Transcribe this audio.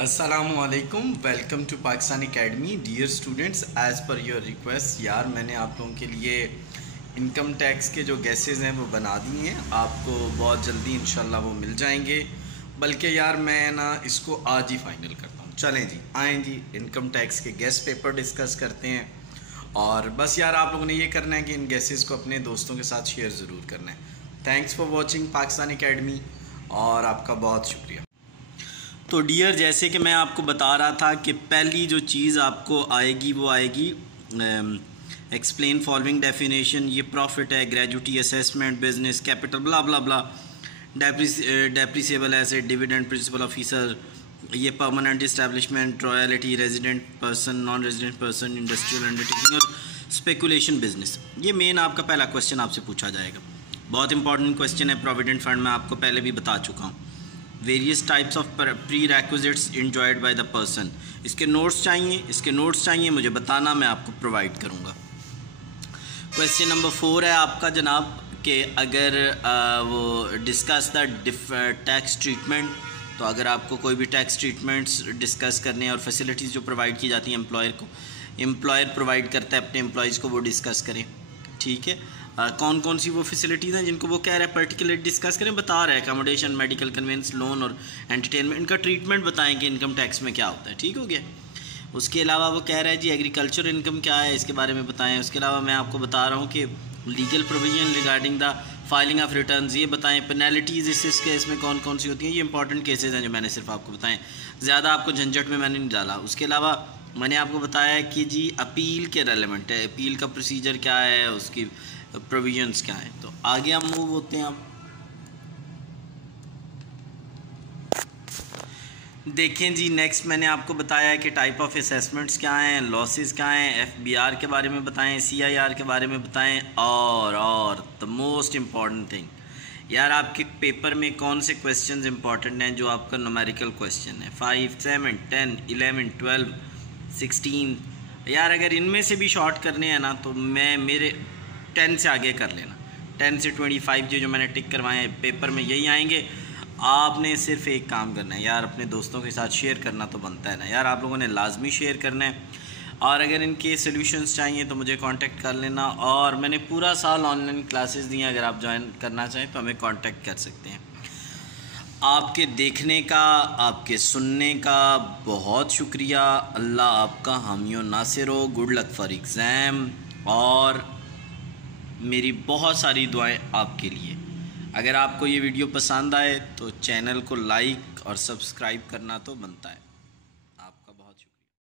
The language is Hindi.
अस्सलामुअलैकुम, welcome to Pakistan Academy. Dear students, as per your request यार मैंने आप लोगों के लिए इनकम टैक्स के जो गैसेस हैं वो बना दिए हैं। आपको बहुत जल्दी इंशाल्लाह वो मिल जाएंगे, बल्कि यार मैं ना इसको आज ही फाइनल करता हूँ। चलें जी, आएँ जी, इनकम टैक्स के गैस पेपर डिस्कस करते हैं। और बस यार आप लोगों ने ये करना है कि इन गैसेस को अपने दोस्तों के साथ शेयर ज़रूर करना है। Thanks for watching Pakistan academy और आपका बहुत शुक्रिया। तो डियर, जैसे कि मैं आपको बता रहा था कि पहली जो चीज़ आपको आएगी वो आएगी एक्सप्लेन फॉलोइंग डेफिनेशन। ये प्रॉफिट है, gratuity, assessment, business, capital, blah blah blah, depreciable asset, dividend, principal officer, ये permanent establishment, royalty, resident person, non resident person, industrial undertaking और स्पेकुलेशन बिजनेस। ये मेन आपका पहला क्वेश्चन आपसे पूछा जाएगा। बहुत इंपॉर्टेंट क्वेश्चन है। प्रोविडेंट फंड में आपको पहले भी बता चुका हूँ। Various types of pre requisites enjoyed by the person. इसके नोट्स चाहिए मुझे बताना, मैं आपको प्रोवाइड करूँगा। क्वेश्चन नंबर 4 है आपका जनाब कि अगर वो डिस्कस द टैक्स ट्रीटमेंट, तो अगर आपको कोई भी टैक्स ट्रीटमेंट्स डिस्कस करने हैं और फैसिलिटीज़ जो प्रोवाइड की जाती हैं एम्प्लॉयर प्रोवाइड करता है अपने एम्प्लॉयज़ को, वो डिस्कस करें। ठीक है, कौन कौन सी वो फैसिलिटीज़ हैं जिनको वो कह रहा है पर्टिकुलर डिस्कस करें, बता रहा है। अकोमोडेशन, मेडिकल, कन्वेंस, लोन और एंटरटेनमेंट, इनका ट्रीटमेंट बताएं कि इनकम टैक्स में क्या होता है। ठीक हो गया। उसके अलावा वो कह रहा है जी एग्रीकल्चर इनकम क्या है, इसके बारे में बताएं। उसके अलावा मैं आपको बता रहा हूँ कि legal provision regarding the filing of returns, ये बताएं। पेनल्टीज़ इस केस में कौन कौन सी होती हैं, ये इंपॉर्टेंट केसेस हैं जो मैंने सिर्फ आपको बताएं, ज़्यादा आपको झंझट में मैंने नहीं डाला। उसके अलावा मैंने आपको बताया है कि जी अपील के रेलेवेंट है, अपील का प्रोसीजर क्या है, उसकी प्रोविजंस क्या है। तो आगे हम मूव होते हैं। आप देखें जी, नेक्स्ट मैंने आपको बताया है कि टाइप ऑफ असेसमेंट्स क्या हैं, लॉसेस क्या हैं, FBR के बारे में बताएं, CIR के बारे में बताएं, और द मोस्ट इम्पॉर्टेंट थिंग यार, आपके पेपर में कौन से क्वेश्चंस इंपॉर्टेंट हैं जो आपका न्यूमेरिकल क्वेश्चन है 5, 7, 10, 11, 12, 16। यार अगर इनमें से भी शॉर्ट करने हैं ना तो मेरे 10 से आगे कर लेना। 10 से 25 जो मैंने टिक करवाए हैं पेपर में यही आएंगे। आपने सिर्फ एक काम करना है यार, अपने दोस्तों के साथ शेयर करना तो बनता है ना यार, आप लोगों ने लाजमी शेयर करना है। और अगर इनके सॉल्यूशंस चाहिए तो मुझे कांटेक्ट कर लेना। और मैंने पूरा साल ऑनलाइन क्लासेस दी हैं, अगर आप ज्वाइन करना चाहें तो हमें कांटेक्ट कर सकते हैं। आपके देखने का, आपके सुनने का बहुत शुक्रिया। अल्लाह आपका हामियो नासिर हो। गुड लक फॉर एग्ज़ाम और मेरी बहुत सारी दुआएं आपके लिए। अगर आपको ये वीडियो पसंद आए तो चैनल को लाइक और सब्सक्राइब करना तो बनता है। आपका बहुत शुक्रिया।